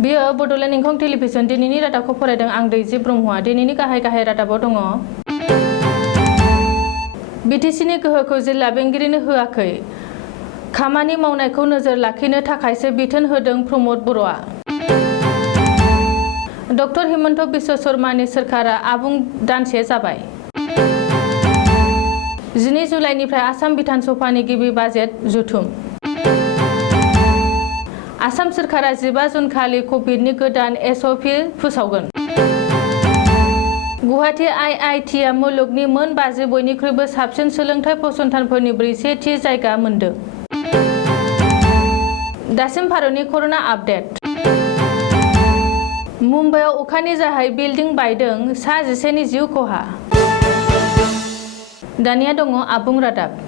बियो बड'लेण्ड इंखं टेलिभिजन दिनैनि रादाबखौ फरायदों आं दैजि ब्रह्मआ। दिनैनि गाहाय रादाबाव दङ। बिटिसिनि गोहोखौ जिल्ला बेंगिरिनो होआखै। खामानि मावनायखौ नोजोर लाखिनो थाखायसो बिथोन होदों प्रमद बर'आ। डक्टर हिमन्त बिश्व शर्मानि सोरखारा आबुं दानसे जाबाय। 12 जुलाइनिफ्राय आसाम बिधान सभानि गिबि बाजेट जथुम। आसाम सोरखारा 15 जुन खालि कभिडनि गोदान एसअपि फोसावगोन। गुवाहाटी आइआइटिआ मुलुगनि मोन 50 बयनिख्रुइबो साबसिन सोलोंथाइ फसंथानफोरनि 40थि जायगा मोनदों। दासिम भारतनि कर'ना आपडेट। मुम्बाइआव अखानि जाहाय बिल्डिं बायदों, सा 11 नि जिउ खहा। दानिया दङ आबुं रादाब।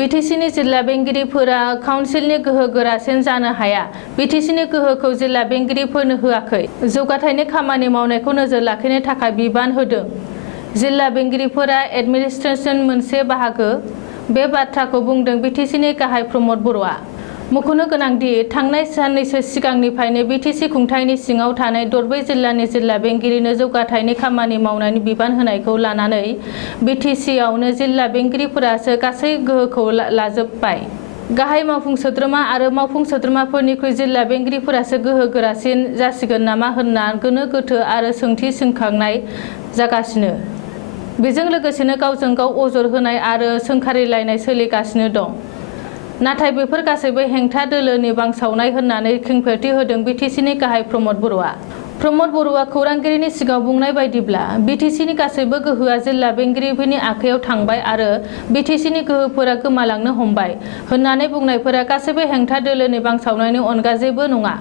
बिटिसिनि जिल्ला बेंगिरिफोरा काउन्सिलनि गोहो गोरासिन जानो हाया। बिटिसिनि गोहोखौ जिल्ला बेंगिरिफोरनो होआखै। जौगाथायनि खामानि मावनायखौ नोजोर लाखिनो थाखाय बिबान होदों। जिल्ला बेंगिरिफोरा एडमिनिस्ट्रेसन मोनसे बाहागो। बे बाथ्राखौ बुंदों बिटिसिनि गाहाय प्रमद बर'आ। मख'नो गोनांदि थांनाय साननैसो सिगांनिफ्रायनो बिटिसि खुंथायनि सिङाव थानाय दरब्रै जिल्लानि जिल्ला बेंगिरिनो जौगाथायनि खामानि मावनायनि बिबान होनायखौ लानानै बिटिसिआवनो जिल्ला बेंगिरिफोरासो गासै गोहोखौ लाजोबबाय। गाहाय मावफुं सोद्रोमा आरो मावफुं सोद्रोमाफोरनिख्रुइ जिल्ला बेंगिरिफोरासो गोहो गोरासिन जासिगोन नामा होनना गोनो गोथो आरो सोंथि सोंखांनाय जागासिनो। बेजों लोगोसेनो गावजों गाव अजर होनाय आरो सोंखारिलायनाय सोलिगासिनो दं। नाथाय बेफोर गासैबो हेंथा दोलोनि बांसावनाय होननानै खेंफोरथि होदों बिटिसिनि गाहाय प्रमद बर'आ। प्रमद बर'आ खौरांगिरिनि सिगाङाव बुंनाय बायदिब्ला बिटिसिनि गासैबो गोहोआ जिल्ला बेंगिरिफोरनि आखायाव थांबाय आरो बिटिसिनि गोहोफोरा गोमालांनो हमबाय होननानै बुंनायफोरा गासैबो हेंथा दोलोनि बांसावनायनि अनगा जेबो नङा।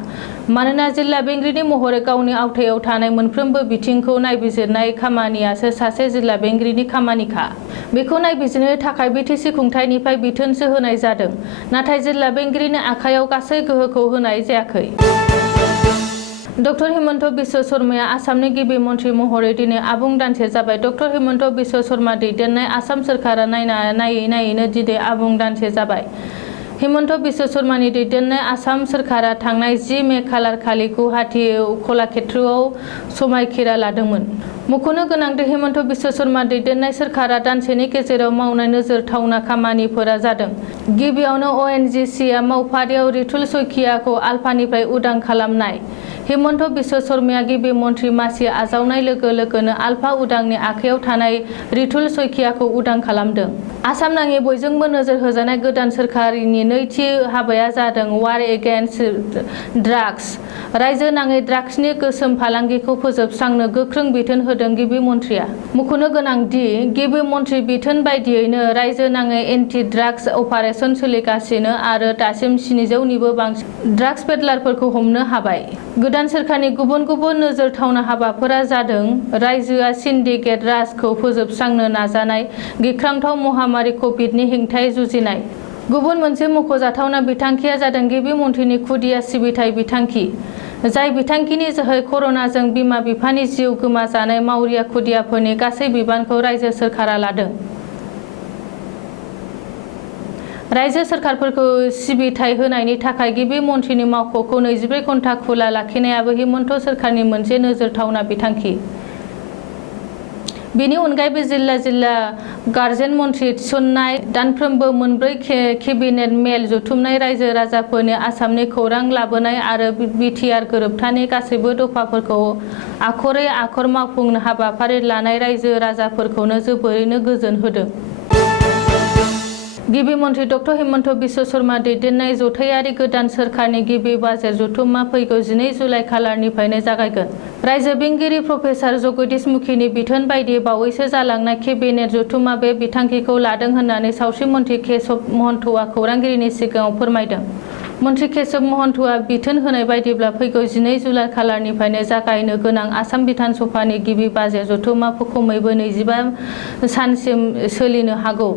मानोना जिल्ला बेंगिरि महरै गावनि आवथायाव थानाय मोनफ्रोमबो बिथिंखौ नायबिजिरनाय खामानियासो सासे जिल्ला बेंगिरिनि खामानिखा। बेखौ नायबिजिरनो थाखाय बिटिसि खुंथायनिफ्राय बिथोनसो होनाय जादों। नाथाय जिल्ला बेंगिरिनि आखायाव गासै गोहोखौ होनाय जायाखै। डक्टर हिमन्त बिश्व शर्माया आसामनि गिबि मन्थ्रि महरै दिनै आबुं दानसे जाबाय। डक्टर हिमन्त बिश्व शर्मा दैदेननाय आसाम सोरखारा नायैनो दिनै आबुं दानसे जाबाय। हिमन्त बिश्व शर्मानि दैदेननाय आसाम सोरखारा थांनाय 10 मे खालारखालि गुवाहाटी कलाक्षेत्रआव समायखिरा लादोंमोन। मख'नो गोनांदि हिमन्त बिश्व शर्मा दैदेननाय सोरखारा दानसेनि गेजेराव मावनाय नोजोरथावना खामानिफोरा जादों। गिबियावनो अएनजिसिआ मावफारियाव रितुल सइकियाखौ आलफानिफ्राय उदां खालामनाय। हिमन्त बिश्व शर्माया गिबि मन्थ्रि मासि आजावनाय लोगो लोगोनो आलफा उदांनि आखायाव थानाय रितुल सइकियाखौ उदां खालामदों। आसाम नाङै बयजोंबो नोजोर होजानाय गोदान सोरखारनि नैथि हाबाया जादों वार एगेन्स्ट ड्राग्स। रायजो नाङै ड्राग्सनि गोसोम फालांगिखौ फोजोबस्रांनो गोख्रों बिथोन होदों गिबि मन्थ्रिया। मख'नो गोनांदि गिबि मन्थ्रि बिथोन बायदियैनो रायजो नाङै एन्टि ड्राग्स अपारेसन सोलिगासिनो आरो दासिम 700 निबो बांसिन ड्राग्स पेडलारफोरखौ हमनो हाबाय। गोदान सोरखारनि गुबुन गुबुन नोजोरथावना हाबाफोरा जादों रायजोआ सिन्डिकेट राजखौ फोजोबस्रांनो नाजानाय, गिख्रांथाव महामारि कभिडनि हेंथायै जुजिनाय। गुबुन मोनसे मख'जाथावना बिथांखिया जादों गिबि मन्थ्रिनि खुदिया सिबिथाय बिथांखि। जाय बिथांखिनि जोहै कर'नाजों बिमा बिफानि जिउ गोमाजानाय मावरिया खुदियाफोरनि गासै बिबानखौ रायजो सोरखारा लादों। रायजो सोरखारफोरखौ सिबिथाय होनायनि थाखाय गिबि मन्थ्रिनि मावख'खौ 24 घन्टा खुला लाखिनायाबो हिमन्त सोरखारनि मोनसे नोजोरथावना बिथांखि। बेनि अनगायैबो जिल्ला गार्जेन मन्थ्रि थिसननाय, दानफ्रोमबो 4 केबिनेट मेल जथुमनाय, रायजो राजाफोरनि आसामनि खौरां लाबोनाय आरो बिटिआर गोरोबथानि गासैबो दफाफोरखौ आखरै आखर मावफुंनो हाबाफारि लानाय रायजो राजाफोरखौनो जोबोरैनो गोजोन होदों। गिबि मन्थ्रि डक्टर हिमन्त बिश्व शर्मा दैदेननाय जथायारि गोदान सोरखारनि गिबि बाजेट जथुमआ फैगौ 12 जुलाइ खालारनिफ्रायनो जागायगोन। रायजो बेंगिरि प्रफेसार जगदीश मुखीनि बिथोन बायदियै बावैसो जालांनाय केबिनेट जथुमआ बे बिथांखिखौ लादों होननानै सावस्रि मन्थ्रि केशव महन्तआ खौरांगिरिनि सिगाङाव फोरमायदों। मन्थ्रि केशव महन्तआ बिथोन होनाय बायदिब्ला फैगौ 12 जुलाइ खालारनिफ्रायनो जागायनो गोनां आसाम बिधान सभानि गिबि बाजेट जथुमआ खमैबो 25 सानसिम सोलिनो हागौ।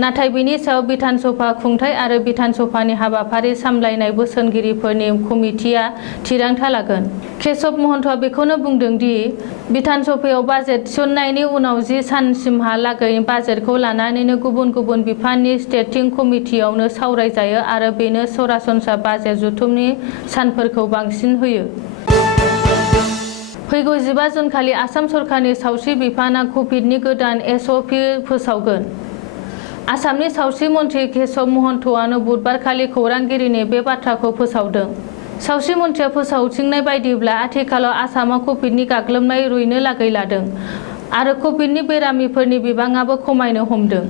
नाथाय बिनि सायाव बिधान सभा खुंथाय आरो बिधान सभानि हाबाफारि सामलायनाय बोसोनगिरिफोरनि कमिटिया थिरांथा लागोन। केशव महन्तआ बेखौनो बुंदों दि बिधान सभायाव बाजेट थिसननायनि उनाव 10 सानसिमहालागै बाजेटखौ लानानैनो गुबुन गुबुन बिफाननि स्टेन्डिं कमिटियावनो सावरायजायो आरो बेनो सरासनस्रा बाजेट जथुमनि सानफोरखौ बांसिन होयो। फैगौ 15 जुन खालि आसाम सरकारनि सावस्रि बिफाना कभिडनि गोदान एसअपि फोसावगोन। आसामनि सावस्रि मन्थ्रि केशव महन्तआनो बुधबारखालि खौरांगिरिनो बे बाथ्राखौ फोसावदों। सावस्रि मन्थ्रिया फोसावथिंनाय बायदिब्ला आथिखालाव आसामाव कभिडनि गाग्लोबनाय रुइनो लागै लादों आरो कभिडनि बेरामिफोरनि बिबाङाबो खमायनो हमदों।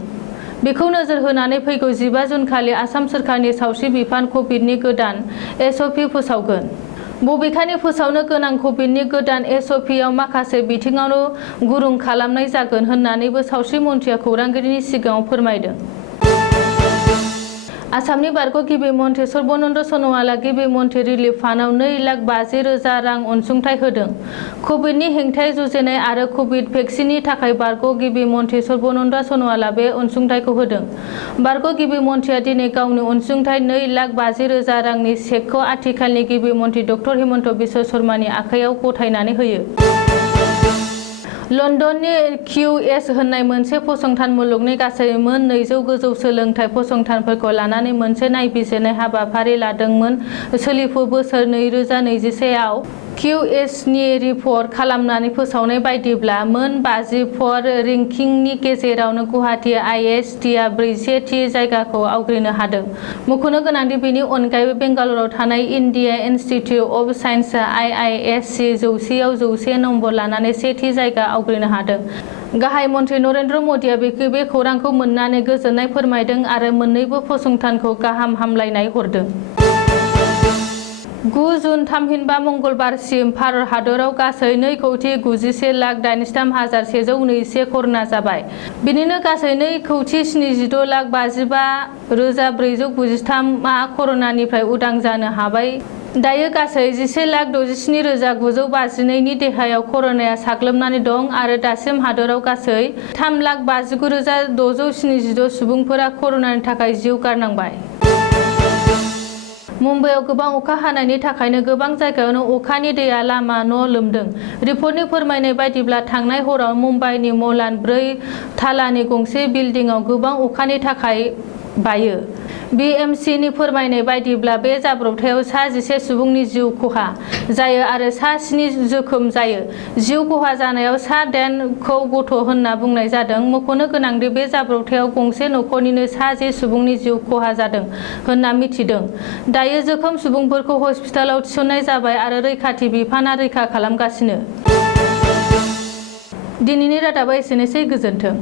बेखौ नोजोर होनानै फैगौ 15 जुन खालि आसाम सरकारनि सावस्रि बिफान कभिडनि गोदान एसअपि फोसावगोन। बबेखानि फोसावनो गोनां कभिडनि गोदान एसअपिआव माखासे बिथिङावनो गुरुं खालामनाय जागोन होन्नानैबो सावस्रि मन्थ्रिया खौरांगिरिनि सिगाङाव फोरमायदों। आसामनि बारग' गिबि मन्थ्रि सर्बानन्द सन'वालआ गिबि मन्थ्रि रिलिफ फान्डआव 2,50,000 रां अनसुंथाइ होदों। कभिडनि हेंथायै जुजिनाय आरो कभिड भेक्सिननि थाखाय बारग' गिबि मन्थ्रि सर्बानन्द सन'वालआ बे अनसुंथाइखौ होदों। बारग' गिबि मन्थ्रिया दिनै गावनि अनसुंथाइ 2,50,000 रांनि चेकखौ आथिखालनि गिबि मन्थ्रि डक्टर हिमन्त बिश्व शर्मानि आखायाव गथायनानै होयो। लन्दननि QS होननाय मोनसे फसंथान मुलुगनि गासै मोन 200 गोजौ सोलोंथाइ फसंथानफोरखौ लानानै मोनसे नायबिजिरनाय हाबाफारि लादोंमोन। सोलिफु बोसोर 2021 आव QSनि रिपर्ट खालामनानै फोसावनाय बायदिब्ला मोन 54 रेंकिंनि गेजेरावनो गुवाहाटी IISTआ 40थि जायगाखौ आवग्रिनो हादों। मख'नो गोनांदि बेनि अनगायैबो बेंगालुरुआव थानाय इन्डियान इनस्टिट्युट अफ साइन्सआ IISc 100 आव 100 नम्बर लानानै 1थि जायगा आवग्रिनो हादों। गाहाय मन्थ्रि नरेन्द्र मदिआ बे खौरांखौ मोननानै गोजोननाय फोरमायदों आरो मोन्नैबो फसंथानखौ गाहाम हामलायनाय हरदों। 9 जुन थामहिनबा मंगलबारसिम भारत हादराव गासै 2,91,83,121 कर'ना जाबाय। बेनिनो गासै 2,76,55,493 आ कर'नानिफ्राय उदां जानो हाबाय। दायो गासै 11,67,952 नि देहायाव कर'नाया साग्लोबनानै दं आरो दासिम हादराव गासै 3,59,676 सुबुंफोरा कर'नानि थाखाय जिउ गारनांबाय। मुम्बाइआव गोबां अखा हानायनि थाखायनो गोबां जायगायावनो अखानि दैया लामा न' लोमदों। रिपर्टनि फोरमायनाय बायदिब्ला थांनाय हराव मुम्बाइनि मलान 4 थालानि गंसे बिल्डिंआव गोबां अखानि थाखाय बायो। BMCनि फोरमायनाय बायदिब्ला बे जाब्रबथायाव सा 11 सुबुंनि जिउ खहा जायो आरो सा 7 जोखोम जायो। जिउ खहा जानायाव सा 8 खौ गथ' होनना बुंनाय जादों। मख'नो गोनांदि बे जाब्रबथायाव गंसे नखरनिनो सा 10 सुबुंनि जिउ खहा जादों होनना मिथिदों। दायो जोखोम सुबुंफोरखौ हस्पिटालाव थिसननाय जाबाय आरो रैखाथि बिफानआ रैखा खालामगासिनो। दिनैनि रादाबा एसेनोसै, गोजोन्थों।